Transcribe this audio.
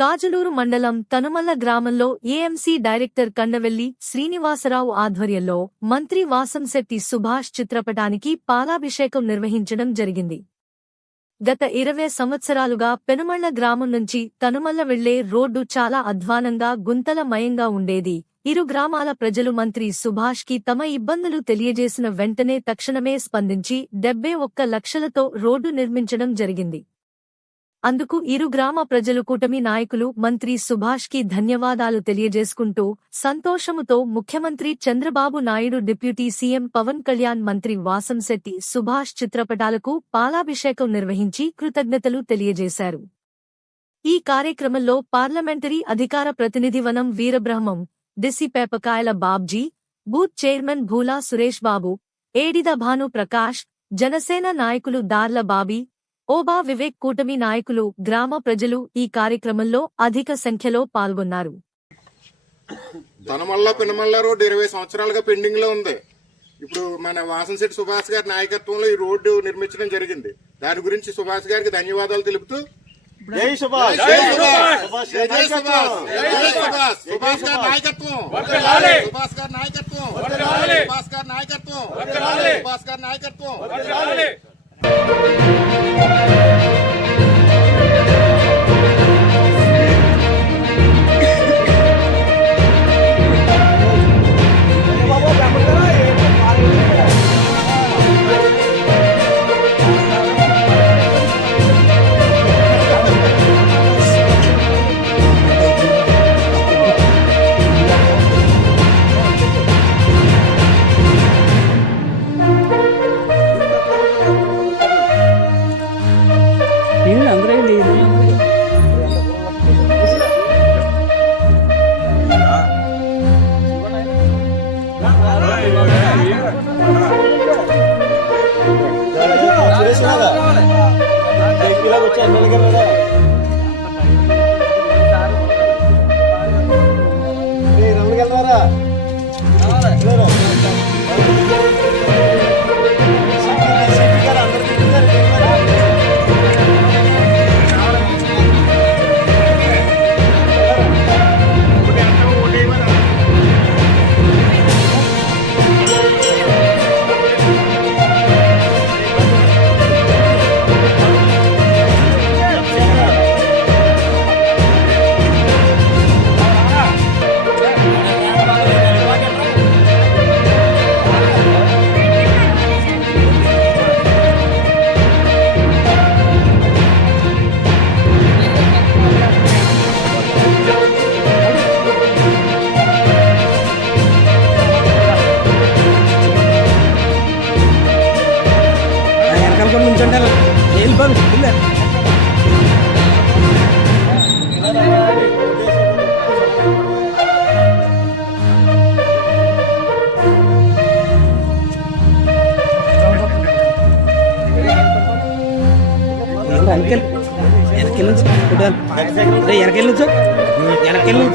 కాజలూరు మండలం తనుమల్ల గ్రామంలో AMC director Kandavelli Srinivasarao ఆధ్వర్యంలో మంత్రి వాసంశెట్టి సుభాష్ చిత్రపటానికి పాలాభిషేకం నిర్వహించడం జరిగింది. గత 20 సంవత్సరాలుగా పెనుమళ్ల గ్రామం నుంచి తనుమల్ల వెళ్లే రోడ్డు చాలా అధ్వానంగా గుంతలమయంగా ఉండేది. ఇరు గ్రామాల ప్రజలు మంత్రి సుభాష్ కి తమ ఇబ్బందులు తెలియజేసిన వెంటనే తక్షణమే స్పందించి 71 లక్షలతో రోడ్డు నిర్మించడం జరిగింది. అందుకు ఇరు గ్రామ ప్రజలు కూటమి నాయకులు మంత్రి సుభాష్ కి ధన్యవాదాలు తెలియజేసుకుంటూ సంతోషముతో ముఖ్యమంత్రి చంద్రబాబు నాయుడు, డిప్యూటీ సీఎం పవన్ కళ్యాణ్, మంత్రి వాసంశెట్టి సుభాష్ చిత్రపటాలకు పాలాభిషేకం నిర్వహించి కృతజ్ఞతలు తెలియజేశారు. ఈ కార్యక్రమంలో పార్లమెంటరీ అధికార ప్రతినిధి Vanam Veerabrahmam, DC Pepakayala Babji, booth chairman Bhula Suresh Babu, Edida Bhanu Prakash, Janasena నాయకులు దార్ల బాబీ, ఓబా వివేక్, కూటమి నాయకులు, గ్రామ ప్రజలు ఈ కార్యక్రమంలో అధిక సంఖ్యలో పాల్గొన్నారు. తనుమల్ల పెనుమల్ల రోడ్డు 20 సంవత్సరాలుగా పెండింగ్ లో ఉంది. ఇప్పుడు మన వాసంశెట్టి సుభాష్ గారి నాయకత్వంలో ఈ రోడ్డు నిర్మించడం జరిగింది. దాని గురించి సుభాష్ గారికి ధన్యవాదాలు తెలుపుతూ జై సుభాష్, జై సుభాష్, జై సుభాష్, జై సుభాష్, సుభాష్ గారి నాయకత్వం, సుభాష్ గారి నాయకత్వం, సుభాష్ గారి నాయకత్వం, సుభాష్ గారి నాయకత్వం. వెనకెళ్ళి